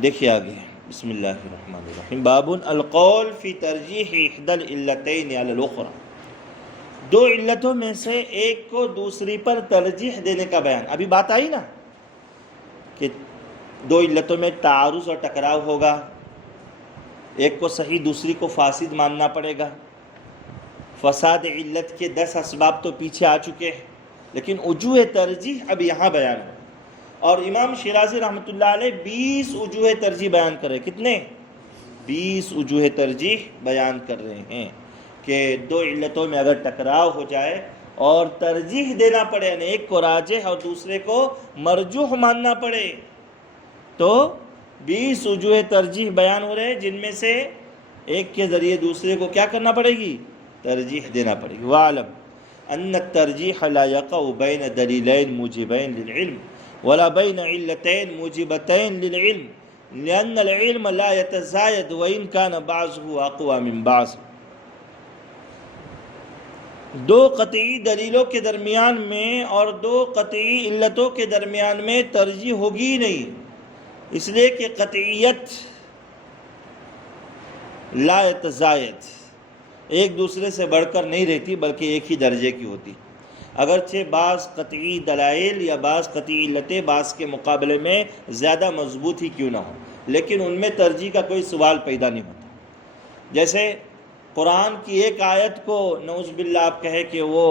دیکھیے آگے، بسم اللہ الرحمن الرحیم، باب القول فی ترجیح احدی العلتین علی الاخری، دو علتوں میں سے ایک کو دوسری پر ترجیح دینے کا بیان۔ ابھی بات آئی نا کہ دو علتوں میں تعارض اور ٹکراؤ ہوگا، ایک کو صحیح دوسری کو فاسد ماننا پڑے گا۔ فساد علت کے 10 اسباب تو پیچھے آ چکے ہیں، لیکن وجوہ ترجیح اب یہاں بیان ہو، اور امام شیرازی رحمۃ اللہ علیہ 20 وجوہ ترجیح بیان کر رہے ہیں۔ کتنے؟ 20 وجوہ ترجیح بیان کر رہے ہیں کہ دو علتوں میں اگر ٹکراؤ ہو جائے اور ترجیح دینا پڑے، یعنی ایک کو راجح اور دوسرے کو مرجوح ماننا پڑے، تو 20 وجوہ ترجیح بیان ہو رہے ہیں، جن میں سے ایک کے ذریعے دوسرے کو کیا کرنا پڑے گی؟ ترجیح دینا پڑے گی۔ وَاعْلَمْ أَنَّ التَّرْجِيحَ لَا يَقَعُ بَيْنَ دَلِيلَيْن مُوجِبَيْن لِلْعِلْمِ وَلَا بَيْنَ عِلَّتَيْن مُوجِبَتَيْن لِلْعِلْمِ لِأَنَّ الْعِلْمَ لَا يَتَزَايَدُ وَإِنْ كَانَ بَعْضُهُ أَقْوَى مِنْ بَعْضٍ۔ دو قطعی دلیلوں کے درمیان میں اور دو قطعی علتوں کے درمیان میں ترجیح ہوگی نہیں، اس لیے کہ قطعیت لا یتزاید ایک دوسرے سے بڑھ کر نہیں رہتی، بلکہ ایک ہی درجے کی ہوتی۔ اگرچہ بعض قطعی دلائل یا بعض قطعی علتیں بعض کے مقابلے میں زیادہ مضبوط ہی کیوں نہ ہوں، لیکن ان میں ترجیح کا کوئی سوال پیدا نہیں ہوتا۔ جیسے قرآن کی ایک آیت کو نعوذ باللہ آپ کہے کہ وہ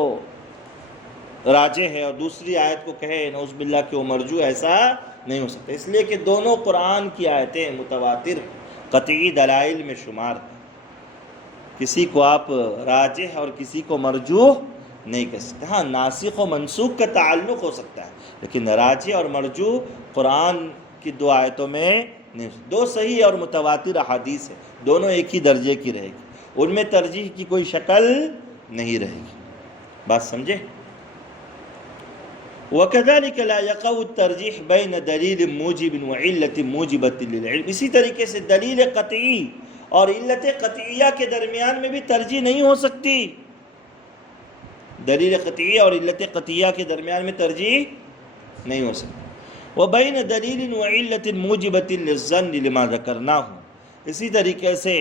راجح ہے، اور دوسری آیت کو کہے نعوذ باللہ کہ وہ مرجوح، ایسا نہیں ہو سکتا، اس لیے کہ دونوں قرآن کی آیتیں متواتر قطعی دلائل میں شمار ہیں۔ کسی کو آپ راجح اور کسی کو مرجوح نہیں کہہ سکتے۔ ہاں، ناسخ و منسوخ کا تعلق ہو سکتا ہے، لیکن راجح اور مرجوح قرآن کی دو آیتوں میں نہیں۔ دو صحیح اور متواتر احادیث ہیں، دونوں ایک ہی درجے کی رہے گی، ان میں ترجیح کی کوئی شکل نہیں رہے گی۔ بات سمجھے؟ وَكَذَلِكَ لَا يَقَعُ التَّرْجِيحُ بَيْنَ دَلِيلٍ مُوجِبٍ وَعِلَّةٍ مُوجِبَةٍ لِلْعِلْمِ، اسی طریقے سے دلیل قطعی اور علت قطعیہ کے درمیان میں بھی ترجیح نہیں ہو سکتی۔ دلیل قطعی اور علت قطعیہ کے درمیان میں ترجیح نہیں ہو سکتی۔ وَبَيْنَ دَلِيلٍ وَعِلَّةٍ مُوجِبَةٍ لِلظَّنِّ لِمَا ذَكَرْنَاهُ، اسی طریقے سے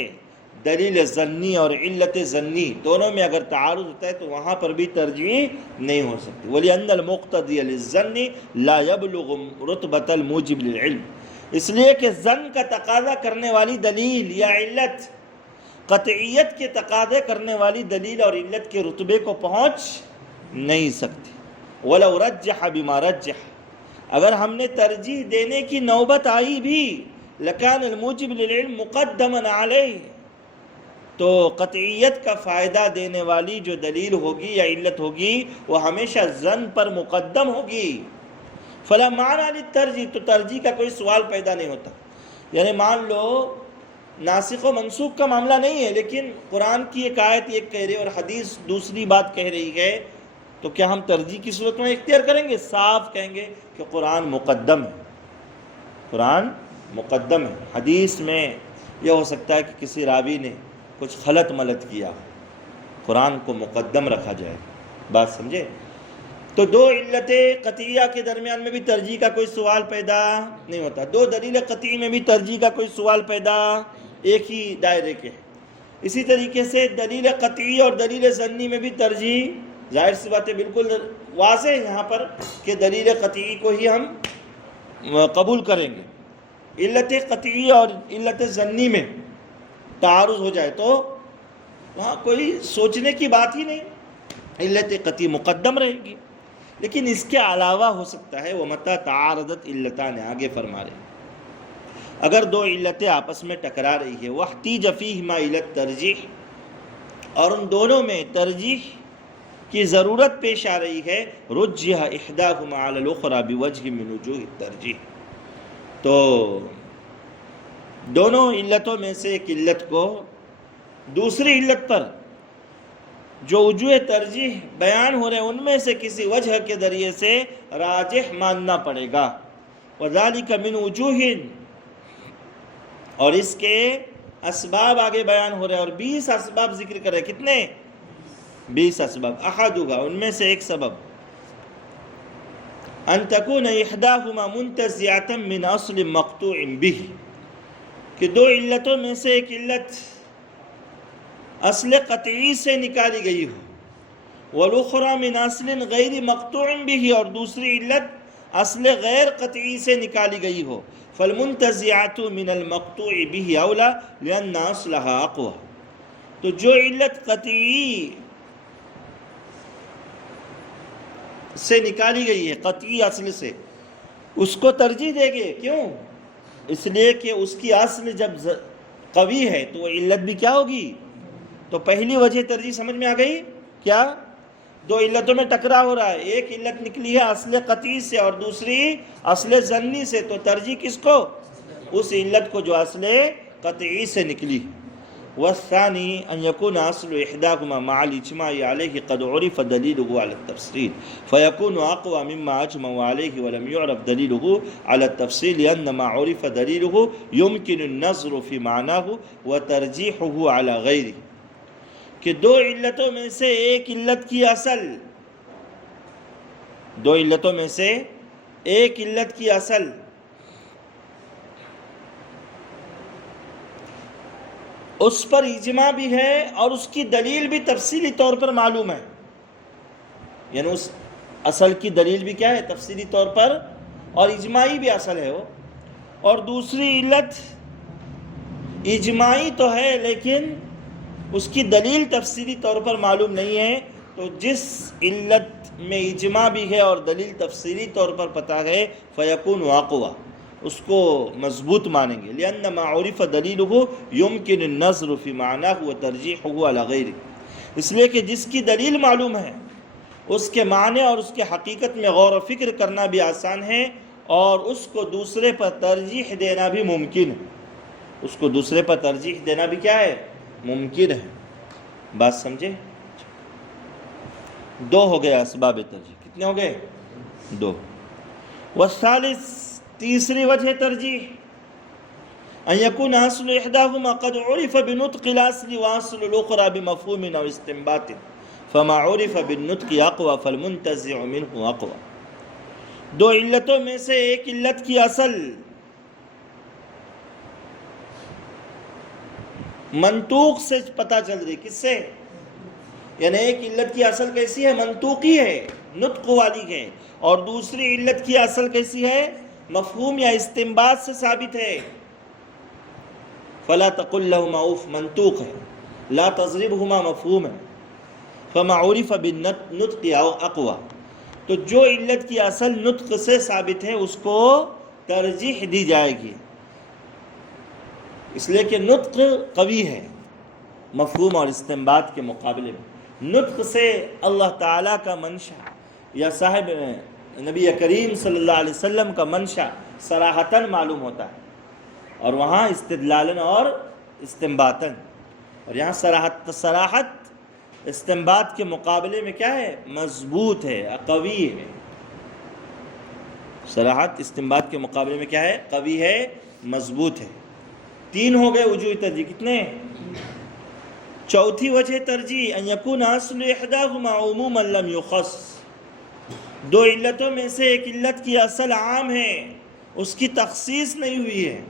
دلیل ظنی اور علت ظنی دونوں میں اگر تعارض ہوتا ہے تو وہاں پر بھی ترجیح نہیں ہو سکتی۔ وَلِأَنَّ الْمُقْتَضِيَ لِلظَّنِّ لَا يَبْلُغُ رُتْبَةَ الْمُوجِبِ لِلْعِلْمِ، اس لیے کہ ظن کا تقاضا کرنے والی دلیل یا علت قطعیت کے تقاضے کرنے والی دلیل اور علت کے رتبے کو پہنچ نہیں سکتی۔ وَلَوْ رَجَّحَ بِمَا رَجَّحَ، اگر ہم نے ترجیح دینے کی نوبت آئی بھی، لَكَانَ الْمُوجِبُ لِلْعِلْمِ مُقَدَّمًا عَلَيْهِ، تو قطعیت کا فائدہ دینے والی جو دلیل ہوگی یا علت ہوگی وہ ہمیشہ ظن پر مقدم ہوگی۔ فلا معنی للترجیح، تو ترجیح کا کوئی سوال پیدا نہیں ہوتا۔ یعنی مان لو ناسخ و منسوخ کا معاملہ نہیں ہے، لیکن قرآن کی ایک آیت ایک کہہ رہی ہے اور حدیث دوسری بات کہہ رہی ہے، تو کیا ہم ترجیح کی صورت میں اختیار کریں گے؟ صاف کہیں گے کہ قرآن مقدم ہے، قرآن مقدم ہے۔ حدیث میں یہ ہو سکتا ہے کہ کسی راوی نے کچھ خلط ملط کیا، قرآن کو مقدم رکھا جائے۔ بات سمجھے؟ تو دو علت قطعیہ کے درمیان میں بھی ترجیح کا کوئی سوال پیدا نہیں ہوتا، دو دلیل قطعی میں بھی ترجیح کا کوئی سوال پیدا ایک ہی دائرے کے۔ اسی طریقے سے دلیل قطعی اور دلیل ظنی میں بھی ترجیح، ظاہر سی بات ہے، بالکل واضح ہے یہاں پر کہ دلیل قطعی کو ہی ہم قبول کریں گے۔ علت قطعی اور علت ظنی میں تعارض ہو جائے تو وہاں کوئی سوچنے کی بات ہی نہیں، علت قطعی مقدم رہے گی۔ لیکن اس کے علاوہ ہو سکتا ہے وَمَتَى تَعَارَضَتْ عِلَّتَانِ، آگے فرما رہے ہیں اگر دو علتیں آپس میں ٹکرا رہی ہے، وَاحْتِيجَ فِيهِمَا إِلَى التَّرْجِيحِ، اور ان دونوں میں ترجیح کی ضرورت پیش آ رہی ہے، رُجِّحَ إِحْدَاهُمَا عَلَى الْأُخْرَى بِوَجْهٍ مِّنْ وُجُوهِ التَّرْجِيحِ، تو دونوں علتوں میں سے ایک علت کو دوسری علت پر جو وجوہ ترجیح بیان ہو رہے ہیں ان میں سے کسی وجہ کے ذریعے سے راجح ماننا پڑے گا۔ وَذَلِكَ مِنْ وُجُوهٍ، اور اس کے اسباب آگے بیان ہو رہے ہیں، اور 20 اسباب ذکر کر رہے ہیں۔ کتنے؟ 20 اسباب۔ احدها، ان میں سے ایک سبب، ان تكون احداهما منتزعة من اصل مقطوع به، کہ دو علتوں میں سے ایک علت اصل قطعی سے نکالی گئی ہو، والأخرى من اصل غیر مقطوع به، اور دوسری علت اصل غیر قطعی سے نکالی گئی ہو، فالمنتزعات من المقطوع به اولا لأن اصلها اقوى. تو جو علت قطعی سے نکالی گئی ہے، قطعی اصل سے، اس کو ترجیح دے گے. کیوں؟ اس لیے کہ اس کی اصل جب قوی ہے تو وہ علت بھی کیا ہوگی؟ تو پہلی وجہ ترجیح سمجھ میں آ گئی کیا؟ دو علتوں میں ٹکرا ہو رہا ہے، ایک علت نکلی ہے اصل قطعی سے اور دوسری اصل ظنی سے، تو ترجیح کس کو؟ اس علت کو جو اصل قطعی سے نکلی. والثاني أن يكون أصل إحداهما مع الإجماع عليه قد عرف دليله على التفصيل فيكون أقوى مما أجمع عليه ولم يعرف دليله على التفصيل، لأن ما عرف دليله يمكن النظر في معناه وترجيحه على غيره. کہ دو علتوں میں سے ایک علت کی اصل، دو علتوں میں سے ایک علت کی اصل اس پر اجماع بھی ہے اور اس کی دلیل بھی تفصیلی طور پر معلوم ہے. یعنی اس اصل کی دلیل بھی کیا ہے؟ تفصیلی طور پر، اور اجماعی بھی اصل ہے وہ. اور دوسری علت اجماعی تو ہے لیکن اس کی دلیل تفصیلی طور پر معلوم نہیں ہے. تو جس علت میں اجماع بھی ہے اور دلیل تفصیلی طور پر پتہ ہے، فیکون اقوی، اس کو مضبوط مانیں گے. لأن ما عرف دلیلہ یمکن النظر فی معناہ وترجیحہ علی غیرہ، اس لیے کہ جس کی دلیل معلوم ہے اس کے معنی اور اس کے حقیقت میں غور و فکر کرنا بھی آسان ہے، اور اس کو دوسرے پر ترجیح دینا بھی ممکن ہے. اس کو دوسرے پر ترجیح دینا بھی کیا ہے؟ ممکن ہے. بات سمجھے؟ دو ہو گیا اسباب ترجیح. کتنے ہو گئے؟ دو. والثالث، تیسری وجہ ترجیح، ان يكون اصل احداهما قد عرف بنطق الاصل واصل الاخرى بمفهوم او استنباط فما عرف بالنطق اقوى فالمنتزع منه اقوى. دو علتوں میں سے ایک علت کی اصل منطوق سے پتہ چل رہی. کس سے؟ یعنی ایک علت کی اصل کیسی ہے؟ منطوقی ہے، نطق والی ہے، اور دوسری علت کی اصل کیسی ہے؟ مفہوم یا استنباط سے ثابت ہے. فلا تقل لهما اف منطوق ہے، لا تضربهما مفہوم ہے، فما عرف بالنطق اقوى. تو جو علت کی اصل نطق سے ثابت ہے اس کو ترجیح دی جائے گی، اس لیے کہ نطق قوی ہے مفہوم اور استنباط کے مقابلے میں. نطق سے اللہ تعالیٰ کا منشا یا صاحب نبی کریم صلی اللہ علیہ وسلم کا منشا صراحتاً معلوم ہوتا ہے، اور وہاں استدلالاً اور استنباطاً. اور یہاں صراحت استنباط کے مقابلے میں کیا ہے؟ مضبوط ہے، قوی ہے. صراحت استنباط کے مقابلے میں کیا ہے؟ قوی ہے، مضبوط ہے. تین ہو گئے وجوہ ترجیح. کتنے؟ چوتھی وجہ ترجیح، ان یکون اصل احداہما عموما لم یخص. دو علتوں میں سے ایک علت کی اصل عام ہے، اس کی تخصیص نہیں ہوئی ہے.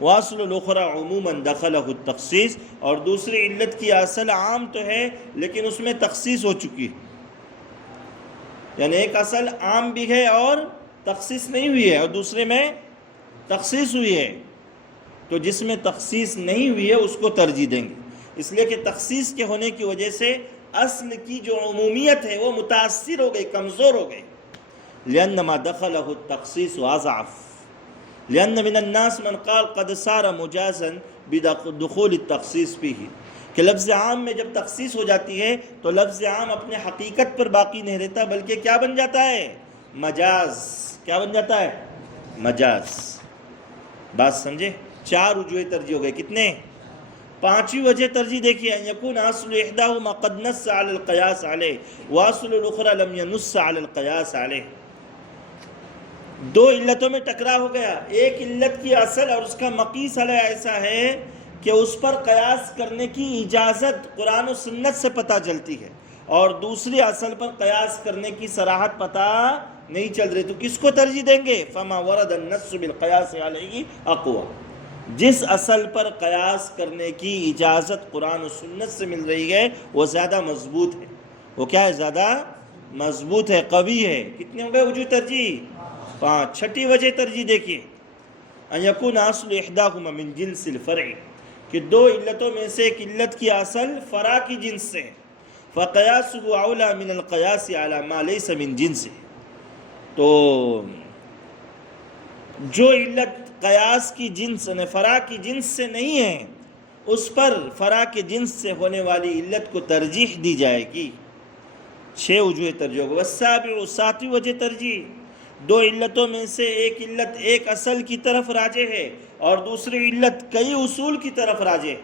واصل الاخرى عموما دخلہ التخصیص، اور دوسری علت کی اصل عام تو ہے لیکن اس میں تخصیص ہو چکی. یعنی ایک اصل عام بھی ہے اور تخصیص نہیں ہوئی ہے، اور دوسرے میں تخصیص ہوئی ہے. تو جس میں تخصیص نہیں ہوئی ہے اس کو ترجیح دیں گے، اس لیے کہ تخصیص کے ہونے کی وجہ سے اصل کی جو عمومیت ہے وہ متاثر ہو گئی، کمزور ہو گئی. لأن ما دخلہ التخصیص اضعف، لأن من الناس من قال قد صار مجازا بدخول التخصیص فيه، کہ لفظ عام میں جب تخصیص ہو جاتی ہے تو لفظ عام اپنے حقیقت پر باقی نہیں رہتا بلکہ کیا بن جاتا ہے؟ مجاز. کیا بن جاتا ہے؟ مجاز. بات سمجھے؟ چار وجوہ ترجیح ہو گئے. کتنے؟ پانچویں وجہ ترجیح دیکھیے، ان یکون اصل احداہما قد نص علی القیاس علیہ واصل الاخرى لم ینص علی القیاس علیہ. دو علتوں میں ٹکرا ہو گیا. ایک علت کی اصل اور اس کا مقیس علیہ ایسا ہے کہ اس پر قیاس کرنے کی اجازت قرآن و سنت سے پتہ چلتی ہے، اور دوسری اصل پر قیاس کرنے کی صراحت پتہ نہیں چل رہی. تو کس کو ترجیح دیں گے؟ فما ورد النص بالقیاس علیہ اقوى. جس اصل پر قیاس کرنے کی اجازت قرآن و سنت سے مل رہی ہے وہ زیادہ مضبوط ہے. وہ کیا ہے؟ زیادہ مضبوط ہے، قوی ہے. کتنے ہو گئے وجوہ ترجیح؟ 5. چھٹی وجہ ترجیح دیکھیے، ان یکون اصل احداہما من جنس الفرع، کہ دو علتوں میں سے ایک علت کی اصل فرع کی جنس سے، فقیاسہ اولی من القیاس علی ما لیس من جنسہ. تو جو علت قیاس کی جنس یعنی فرع کی جنس سے نہیں ہے، اس پر فرع کے جنس سے ہونے والی علت کو ترجیح دی جائے گی. 6 وجوہ ترجیح ہوگا. والسابع، 7ویں وجہ ترجیح، دو علتوں میں سے ایک علت ایک اصل کی طرف راجح ہے اور دوسری علت کئی اصول کی طرف راجح ہے.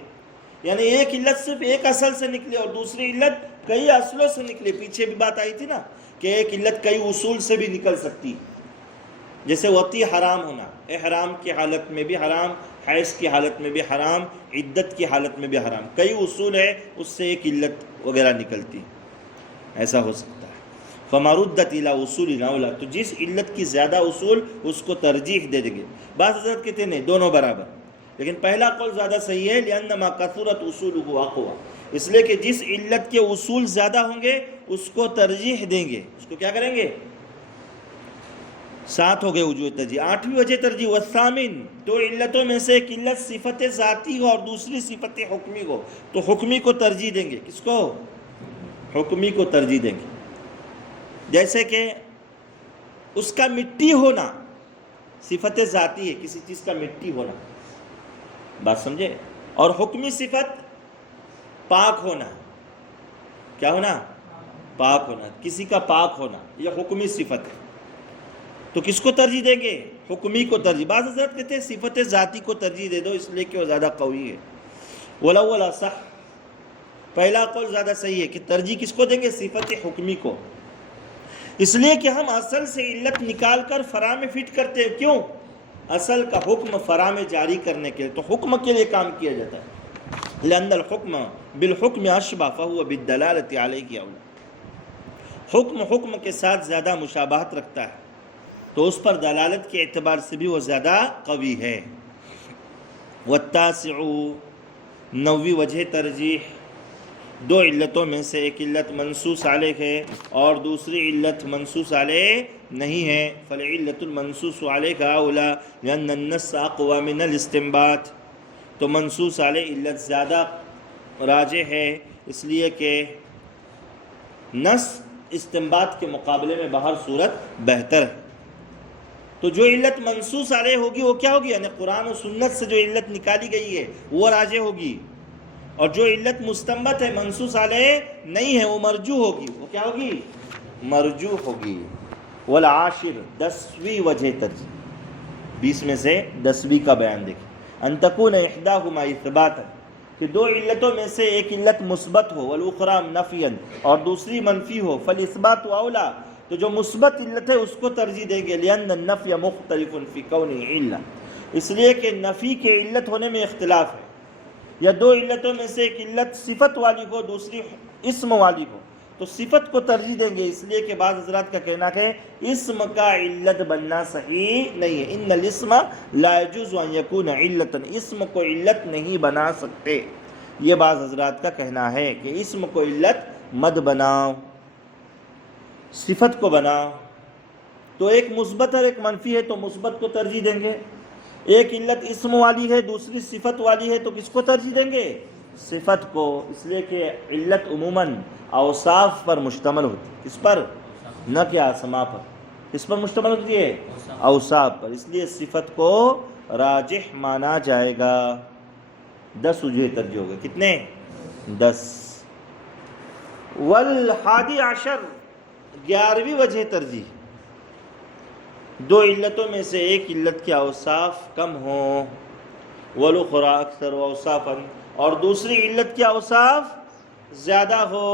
یعنی ایک علت صرف ایک اصل سے نکلے اور دوسری علت کئی اصلوں سے نکلے. پیچھے بھی بات آئی تھی نا کہ ایک علت کئی اصول سے بھی نکل سکتی، جیسے وطی حرام ہونا، احرام کی حالت میں بھی حرام، حیض کی حالت میں بھی حرام، عدت کی حالت میں بھی حرام. کئی اصول ہے، اس سے ایک علت وغیرہ نکلتی، ایسا ہو سکتا ہے. فما ردت الی اصول اولی، تو جس علت کی زیادہ اصول اس کو ترجیح دے دیں گے. بعض حضرت کہتے ہیں نہیں، دونوں برابر، لیکن پہلا قول زیادہ صحیح ہے. لأنما کثرت اصولہ اقوی، اس لیے کہ جس علت کے اصول زیادہ ہوں گے اس کو ترجیح دیں گے، اس کو کیا کریں گے؟ 7 ہو گئے وجوہ ترجیح. 8ویں وجہ ترجیح، والثامن، دو علتوں میں سے ایک علت صفت ذاتی ہو اور دوسری صفت حکمی ہو، تو حکمی کو ترجیح دیں گے. کس کو؟ حکمی کو ترجیح دیں گے. جیسے کہ اس کا مٹی ہونا صفت ذاتی ہے، کسی چیز کا مٹی ہونا، بات سمجھے؟ اور حکمی صفت پاک ہونا. کیا ہونا؟ پاک ہونا. کسی کا پاک ہونا یہ حکمی صفت ہے. تو کس کو ترجیح دیں گے؟ حکمی کو ترجیح. بعض حضرت کہتے ہیں صفت ذاتی کو ترجیح دے دو، اس لیے کہ وہ زیادہ قوی ہے. والاول اصح، پہلا قول زیادہ صحیح ہے کہ ترجیح کس کو دیں گے؟ صفت حکمی کو. اس لیے کہ ہم اصل سے علت نکال کر فرع میں فٹ کرتے ہیں. کیوں؟ اصل کا حکم فرع میں جاری کرنے کے لیے، تو حکم کے لیے کام کیا جاتا ہے. لأن الحکم بالحکم اشبہ فہو بالدلالۃ علیہ اولی، حکم کے ساتھ زیادہ مشابہت رکھتا ہے تو اس پر دلالت کے اعتبار سے بھی وہ زیادہ قوی ہے. والتاسع، 9ویں وجہ ترجیح، دو علتوں میں سے ایک علت منصوص علیہ ہے اور دوسری علت منصوص علیہ نہیں ہے. فالعلت المنصوص علیہ اولی لأن النص اقوی من الاستنباط، تو منصوص علیہ علت زیادہ راجح ہے اس لیے کہ نص استنباط کے مقابلے میں بہر صورت بہتر ہے. تو جو علت منصوص علیہ ہوگی وہ کیا ہوگی؟ یعنی قرآن و سنت سے جو علت نکالی گئی ہے وہ راجح ہوگی، اور جو علت مستنبط ہے منصوص علیہ نہیں ہے وہ مرجوح ہوگی. وہ کیا ہوگی؟ مرجوح ہوگی. والعاشر، 10ویں وجہ ترجیح، 20 میں سے 10ویں کا بیان دیکھیں. ان تکون احداہما اثباتا، کہ دو علتوں میں سے ایک علت مثبت ہو، والاخری نفیا، اور دوسری منفی ہو. فالاثبات اولی، تو جو مثبت علت ہے اس کو ترجیح دیں گے. لأن النفی مختلف فی کونہ علہ، اس لیے کہ نفی کے علت ہونے میں اختلاف ہے. یا دو علتوں میں سے ایک علت صفت والی ہو دوسری اسم والی ہو تو صفت کو ترجیح دیں گے. اس لیے کہ بعض حضرات کا کہنا ہے اسم کا علت بننا صحیح نہیں ہے. ان الاسم لا يجوز ان يكون علتا، اسم کو علت نہیں بنا سکتے. یہ بعض حضرات کا کہنا ہے کہ اسم کو علت مت بناؤ، صفت کو بناؤ. تو ایک مثبت اور ایک منفی ہے تو مثبت کو ترجیح دیں گے. ایک علت اسم والی ہے دوسری صفت والی ہے تو کس کو ترجیح دیں گے؟ صفت کو. اس لیے کہ علت عموماً اوصاف پر مشتمل ہوتی ہے. اس پر نہ کہ اسماء پر. اس پر مشتمل ہوتی ہے اوصاف پر، اس لیے صفت کو راجح مانا جائے گا. 10 وجہ ترجیح ہو گئے. کتنے؟ 10. والحادی عشر، 11ویں وجہ ترجیح، دو علتوں میں سے ایک علت کے اوصاف کم ہوں، والاخری اکثر اوصافا، اور دوسری علت کے اوصاف زیادہ ہو.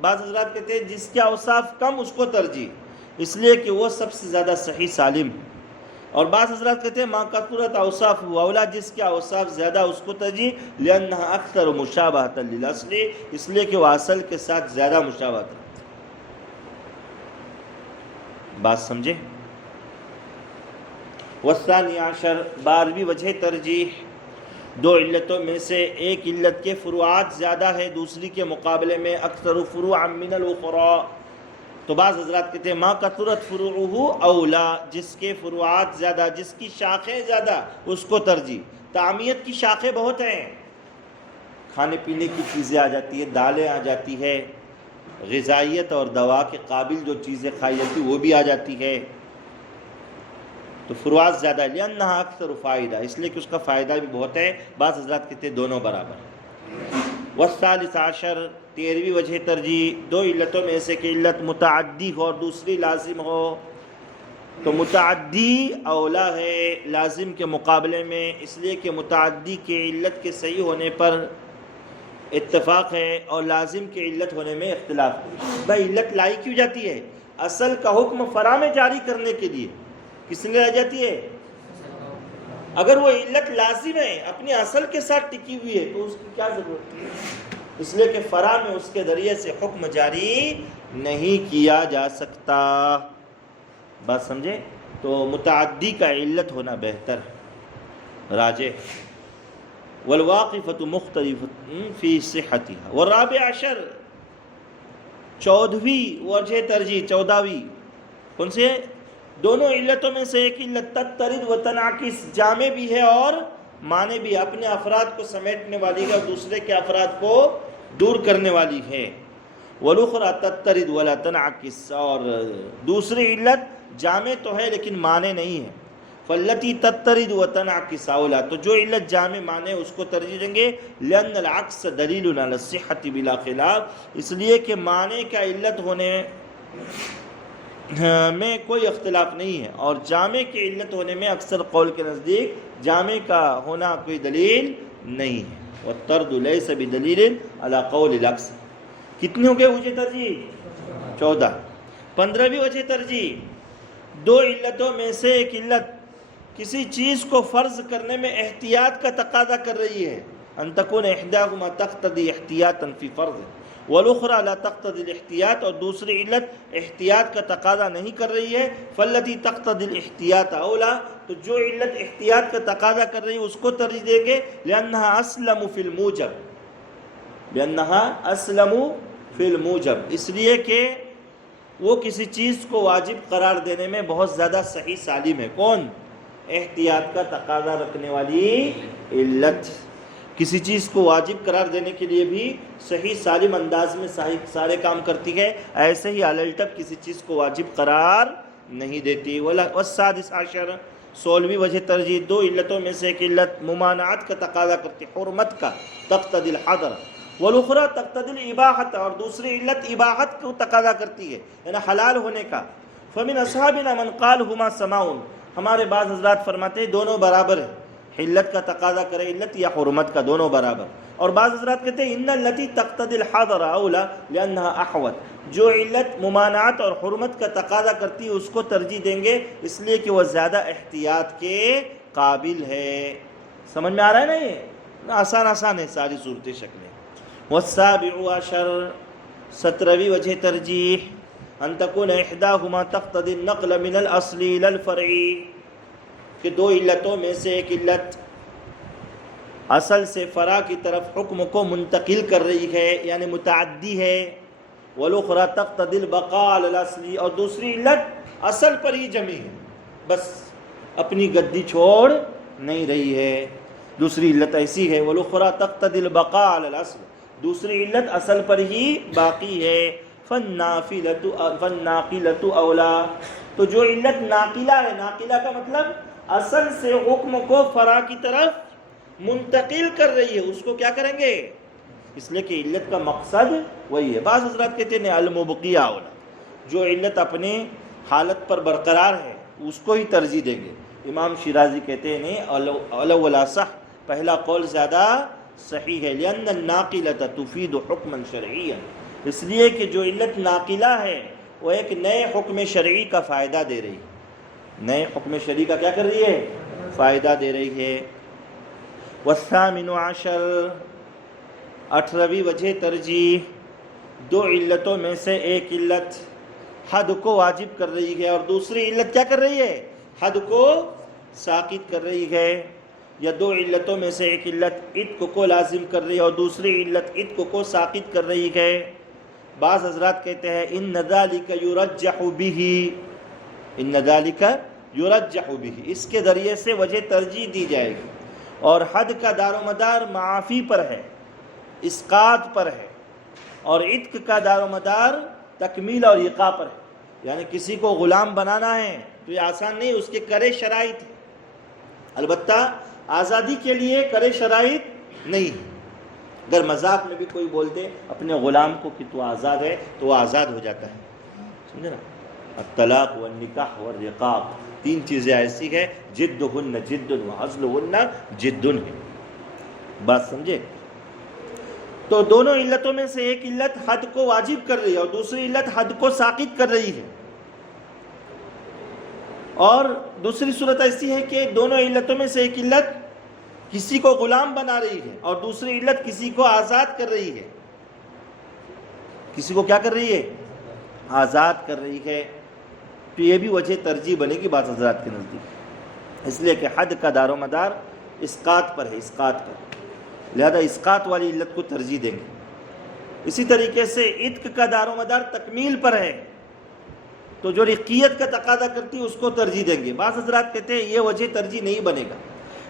بعض حضرات کہتے ہیں جس کے اوصاف کم اس کو ترجیح، اس لیے کہ وہ سب سے زیادہ صحیح سالم. اور بعض حضرات کہتے ہیں ما کثرت اوصاف اولی، جس کے اوصاف زیادہ اس کو ترجیح. لأنها اکثر مشابہۃ للاصل، اس لیے کہ وہ اصل کے ساتھ زیادہ مشابہت ہے. بات سمجھے؟ والثانی عشر، 12ویں وجہ ترجیح، دو علتوں میں سے ایک علت کے فروعات زیادہ ہے دوسری کے مقابلے میں، اکثر فروعا من الاخری، تو بعض حضرات کہتے ہیں ما کثرت فروعہ اولا، جس کے فروعات زیادہ، جس کی شاخیں زیادہ اس کو ترجیح۔ تعمیت کی شاخیں بہت ہیں، کھانے پینے کی چیزیں آ جاتی ہے، دالیں آ جاتی ہے، غذائیت اور دوا کے قابل جو چیزیں کھائی جاتی وہ بھی آ جاتی ہے، تو فروعات زیادہ ہے، لأنہا اکثر فائدہ، اس لیے کہ اس کا فائدہ بھی بہت ہے۔ بعض حضرات کہتے ہیں دونوں برابر۔ والثالث عشر، 13ویں وجہ ترجیح، دو علتوں میں سے کہ علت متعدی ہو اور دوسری لازم ہو، تو متعدی اولا ہے لازم کے مقابلے میں، اس لیے کہ متعدی کے علت کے صحیح ہونے پر اتفاق ہے اور لازم کے علت ہونے میں اختلاف ہے۔ بھائی علت لائی کیوں جاتی ہے؟ اصل کا حکم فرع میں جاری کرنے کے لیے۔ کس لیے لائی جاتی ہے؟ اگر وہ علت لازم ہے، اپنی اصل کے ساتھ ٹکی ہوئی ہے، تو اس کی کیا ضرورت ہے؟ اس لیے کہ فرع میں اس کے ذریعے سے حکم جاری نہیں کیا جا سکتا۔ بات سمجھے؟ تو متعدی کا علت ہونا بہتر راجح۔ والواقفة مختلفة في صحتها۔ والرابع عشر، 14ویں وجہ ترجیح، 14ویں، کون سے؟ دونوں علتوں میں سے ایک علت تترد و تنعکس، جامع بھی ہے اور معنی بھی، اپنے افراد کو سمیٹنے والی ہے اور دوسرے کے افراد کو دور کرنے والی ہے۔ والاخرى تترد ولا تنعکس، اور دوسری علت جامع تو ہے لیکن معنی نہیں ہے۔ فالتی تترد و تنعکس اولا، تو جو علت جامع معنی اس کو ترجیح دیں گے، لأن العکس دلیل علی الصحۃ بلا خلاف، اس لیے کہ معنی کا علت ہونے میں کوئی اختلاف نہیں ہے، اور جامع کے علت ہونے میں اکثر قول کے نزدیک جامع کا ہونا کوئی دلیل نہیں ہے۔ والطرد لیس بدلیل علی قول العکس۔ کتنے ہو گئے وجہ ترجیح؟ 14۔ 15ویں وجہ ترجیح، دو علتوں میں سے ایک علت کسی چیز کو فرض کرنے میں احتیاط کا تقاضا کر رہی ہے، ان تکون احداہما تقتضی احتیاطا فی فرض والاخری لا تقتضی الاحتیاط، اور دوسری علت احتیاط کا تقاضا نہیں کر رہی ہے، فالتی تقتضی الاحتیاط اولا، تو جو علت احتیاط کا تقاضا کر رہی ہے اس کو ترجیح دیں گے، لأنہا اسلم فی الموجب، لأنہا اسلم فی الموجب، اس لیے کہ وہ کسی چیز کو واجب قرار دینے میں بہت زیادہ صحیح سالم ہے۔ کون؟ احتیاط کا تقاضا رکھنے والی علت کسی چیز کو واجب قرار دینے کے لیے بھی صحیح سالم انداز میں سارے کام کرتی ہے، ایسے ہی الٹپ کسی چیز کو واجب قرار نہیں دیتی۔ والسادس عشر، 16ویں وجہ ترجیح، دو علتوں میں سے ایک علت ممانعت کا تقاضا کرتی، حرمت کا، تقتضی الحظر، والاخری تقتضی الاباحۃ، اور دوسری علت اباحت کو تقاضا کرتی ہے، یعنی حلال ہونے کا۔ فمن اصحابنا من قال ہما سواء، ہمارے بعض حضرات فرماتے ہیں دونوں برابر ہیں، علت کا تقاضا کرے علت یا حرمت کا، دونوں برابر۔ اور بعض حضرات کہتے ہیں ان التی تقتضی الحظر اولا لانها احوط، جو علت ممانعت اور حرمت کا تقاضا کرتی ہے اس کو ترجیح دیں گے، اس لیے کہ وہ زیادہ احتیاط کے قابل ہے۔ سمجھ میں آ رہا ہے نا؟ یہ آسان ہے ساری صورتیں شکلیں۔ والسابع عشر، 17ویں وجہ ترجیح، ان تکون احداہما تقتضی النقل من الاصل الى الفرعی، کہ دو علتوں میں سے ایک علت اصل سے فرع کی طرف حکم کو منتقل کر رہی ہے، یعنی متعدی ہے، والاخری تقتضی البقاء علی الاصل، اور دوسری علت اصل پر ہی جمی ہے، بس اپنی گدی چھوڑ نہیں رہی ہے۔ دوسری علت ایسی ہے، والاخری تقتضی البقاء علی الاصل، دوسری علت اصل پر ہی باقی ہے۔ فالناقلۃ اولا، تو جو علت ناقلہ ہے، ناقلہ کا مطلب اصل سے حکم کو فرع کی طرف منتقل کر رہی ہے، اس کو کیا کریں گے؟ اس لیے کہ علت کا مقصد وہی ہے۔ بعض حضرات کہتے ہیں المبقیہ اولا، جو علت اپنے حالت پر برقرار ہے اس کو ہی ترجیح دیں گے۔ امام شیرازی کہتے ہیں نہیں، الاول صح، پہلا قول زیادہ صحیح ہے، لأن الناقلۃ تفید حکما شرعیا، اس لیے کہ جو علت ناقلہ ہے وہ ایک نئے حکم شرعی کا فائدہ دے رہی ہے، نئے حکم شرعی کا کیا کر رہی ہے؟ فائدہ دے رہی ہے۔ والثامن عشر، 18ویں وجہ ترجیح، دو علتوں میں سے ایک علت حد کو واجب کر رہی ہے اور دوسری علت کیا کر رہی ہے؟ حد کو ساقط کر رہی ہے۔ یا دو علتوں میں سے ایک علت عتق کو لازم کر رہی ہے اور دوسری علت عتق کو ساقط کر رہی ہے. بعض حضرات کہتے ہیں ان ذالک یرجح بہ، ان ذالک یرجح بہ، اس کے ذریعے سے وجہ ترجیح دی جائے گی. اور حد کا دار و مدار معافی پر ہے، اسقاط پر ہے، اور عتق کا دار و مدار تکمیل اور ایقاع پر ہے. یعنی کسی کو غلام بنانا ہے تو یہ آسان نہیں، اس کے کرے شرائط ہیں. البتہ آزادی کے لیے کرے شرائط نہیں. اگر مذاق میں بھی کوئی بولتے اپنے غلام کو کہ تو آزاد ہے تو وہ آزاد ہو جاتا ہے. سمجھے نا؟ الطلاق والنکاح والرقاق، تین چیزیں ایسی ہے جدہن جد وعزلہن جد ہے. بات سمجھے؟ تو دونوں علتوں میں سے ایک علت حد کو واجب کر رہی ہے اور دوسری علت حد کو ساقط کر رہی ہے. اور دوسری صورت ایسی ہے کہ دونوں علتوں میں سے ایک علت کسی کو غلام بنا رہی ہے اور دوسری علت کسی کو آزاد کر رہی ہے. کسی کو کیا کر رہی ہے؟ آزاد کر رہی ہے. تو یہ بھی وجہ ترجیح بنے گی بعض حضرات کے نزدیک، اس لیے کہ حد کا دار و مدار اسقاط پر ہے، اسقاط پر، لہذا اسقاط والی علت کو ترجیح دیں گے. اسی طریقے سے عتق کا دار و مدار تکمیل پر ہے تو جو رقیت کا تقاضا کرتی ہے اس کو ترجیح دیں گے. بعض حضرات کہتے ہیں یہ وجہ ترجیح نہیں بنے گا،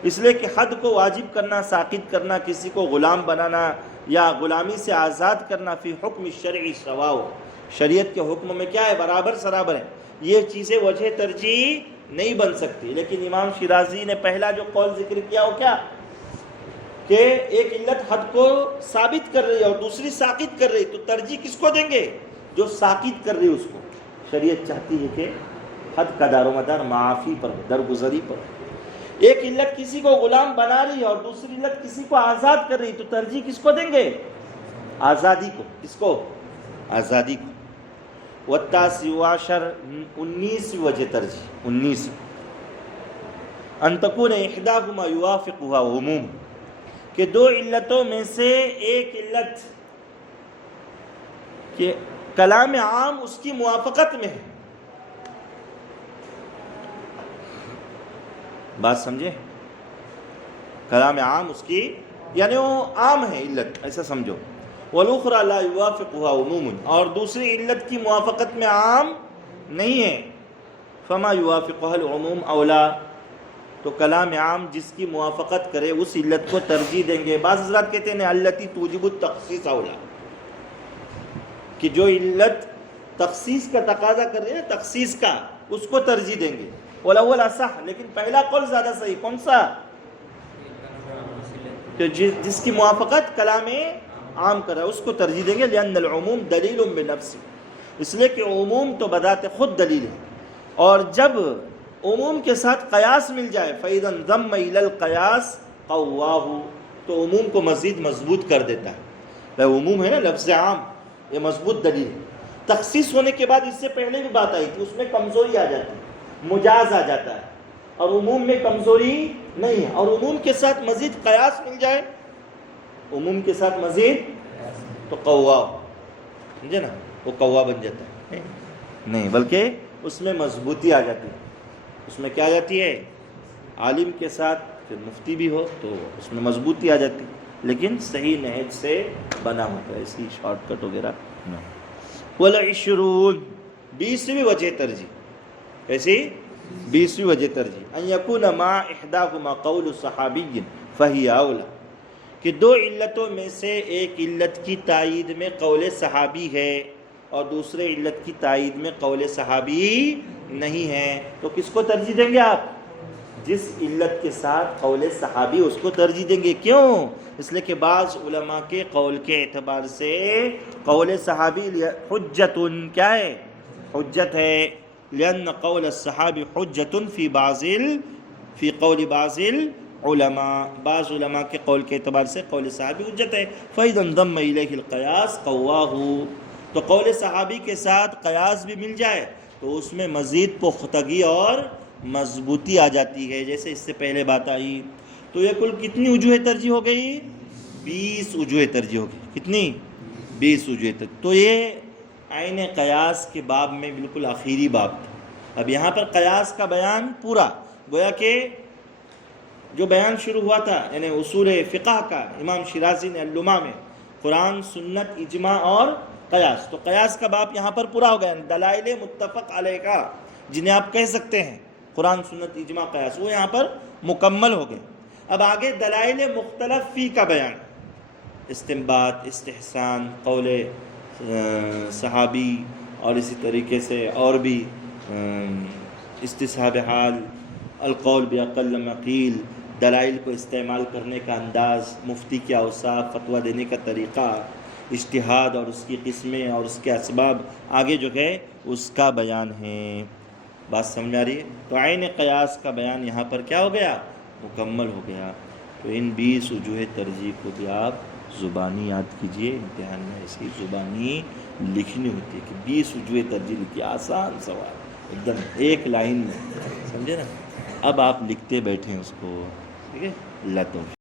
اس لیے کہ حد کو واجب کرنا، ساقط کرنا، کسی کو غلام بنانا یا غلامی سے آزاد کرنا فی حکم شرعی سواء، شریعت کے حکم میں کیا ہے؟ برابر سرابر ہے. یہ چیزیں وجہ ترجیح نہیں بن سکتی. لیکن امام شیرازی نے پہلا جو قول ذکر کیا وہ کیا کہ ایک علت حد کو ثابت کر رہی ہے اور دوسری ساقط کر رہی، تو ترجیح کس کو دیں گے؟ جو ساقط کر رہی اس کو. شریعت چاہتی ہے کہ حد کا دار و مدار معافی پر ہو، درگزری پر ہو. ایک علت کسی کو غلام بنا رہی ہے اور دوسری علت کسی کو آزاد کر رہی، تو ترجیح کس کو دیں گے؟ آزادی کو. کس کو؟ آزادی کو. والتاسع عشر، 19 وجہ ترجیح، 19 ان تکون احداہما یوافقها عموم، کہ دو علتوں میں سے ایک علت کہ کلام عام اس کی موافقت میں ہے. بات سمجھے؟ کلام عام اس کی یعنی وہ عام ہے علت، ایسا سمجھو. والأخرى لا يوافقها عموم، اور دوسری علت کی موافقت میں عام نہیں ہے. فما يوافقها العموم اولا، تو کلام عام جس کی موافقت کرے اس علت کو ترجیح دیں گے. بعض حضرات کہتے ہیں التی توجب التخصیص اولا، کہ جو علت تخصیص کا تقاضا کر رہی ہے تخصیص کا، اس کو ترجیح دیں گے. والاول اصح، لیکن پہلا قول زیادہ صحیح. کون سا؟ کہ جس کی موافقت کلام عام کر رہا ہے اس کو ترجیح دیں گے. لأن العموم دلیل بنفسه، اس لیے کہ عموم تو بذات خود دلیل ہے، اور جب عموم کے ساتھ قیاس مل جائے فإذا انضم إلى القياس قواه، تو عموم کو مزید مضبوط کر دیتا ہے. عموم ہے نا لفظ عام، یہ مضبوط دلیل ہے. تخصیص ہونے کے بعد اس سے پہلے بھی بات آئی تھی، اس میں کمزوری آ جاتی ہے، مجاز آ جاتا ہے، اور عموم میں کمزوری نہیں ہے. اور عموم کے ساتھ مزید قیاس مل جائے، عموم کے ساتھ مزید، تو قوا، سمجھے نا، وہ قوا بن جاتا ہے. نہیں، بلکہ اس میں مضبوطی آ جاتی ہے. اس میں کیا آ جاتی ہے؟ عالم کے ساتھ پھر مفتی بھی ہو تو اس میں مضبوطی آ جاتی ہے، لیکن صحیح نہج سے بنا ہوتا ہے، ایسی شارٹ کٹ وغیرہ نہ. والعشرون، 20ویں وجہ ترجیح، ایسی 20ویں وجہ ترجیح. ان یکون ما احداہما قول صحابی فہی اولا، کہ دو علتوں میں سے ایک علت کی تائید میں قول صحابی ہے اور دوسرے علت کی تائید میں قول صحابی نہیں ہے، تو کس کو ترجیح دیں گے آپ؟ جس علت کے ساتھ قول صحابی اس کو ترجیح دیں گے. کیوں؟ اس لیے کہ بعض علماء کے قول کے اعتبار سے قول صحابی حجت، کیا ہے؟ حجت ہے. لأن قول الصحابی حجت فی قول بعض علماء، بعض علماء کے قول کے اعتبار سے قول صحابی حجت ہے. فإذا انضم إلیہ القیاس قواہ، تو قول صحابی کے ساتھ قیاس بھی مل جائے تو اس میں مزید پختگی اور مضبوطی آ جاتی ہے، جیسے اس سے پہلے بات آئی. تو یہ کل کتنی وجوہ ترجیح ہو گئی؟ 20 وجوہ ترجیح ہو گئی. کتنی؟ 20 وجوہ ترجیح. تو یہ عین قیاس کے باب میں بالکل آخری باب تھا. اب یہاں پر قیاس کا بیان پورا، گویا کہ جو بیان شروع ہوا تھا یعنی اصول فقہ کا امام شیرازی نے اللمع میں، قرآن، سنت، اجماع اور قیاس، تو قیاس کا باب یہاں پر پورا ہو گیا، دلائل متفق علیہ کا جنہیں آپ کہہ سکتے ہیں قرآن، سنت، اجماع، قیاس، وہ یہاں پر مکمل ہو گئے۔ اب آگے دلائل مختلف فی کا بیان، استنباط، استحسان، قول صحابی، اور اسی طریقے سے اور بھی استصحاب حال، القول باقل ما قیل، دلائل کو استعمال کرنے کا انداز، مفتی کے اوصاف، فتویٰ دینے کا طریقہ، اجتہاد اور اس کی قسمیں اور اس کے اسباب، آگے جو ہے اس کا بیان ہے۔ بات سمجھ آ رہی ہے؟ تو عین قیاس کا بیان یہاں پر کیا ہو گیا؟ مکمل ہو گیا۔ تو ان 20 وجوہ ترجیح کو بھی آپ زبانی یاد کیجئے، امتحان میں ایسی زبانی لکھنی ہوتی ہے کہ 20 وجوہ ترجیح لکھی، آسان سوال ایک دم ایک لائن میں، سمجھے نا؟ اب آپ لکھتے بیٹھیں اس کو، ٹھیک ہے؟ اللہ توفیق۔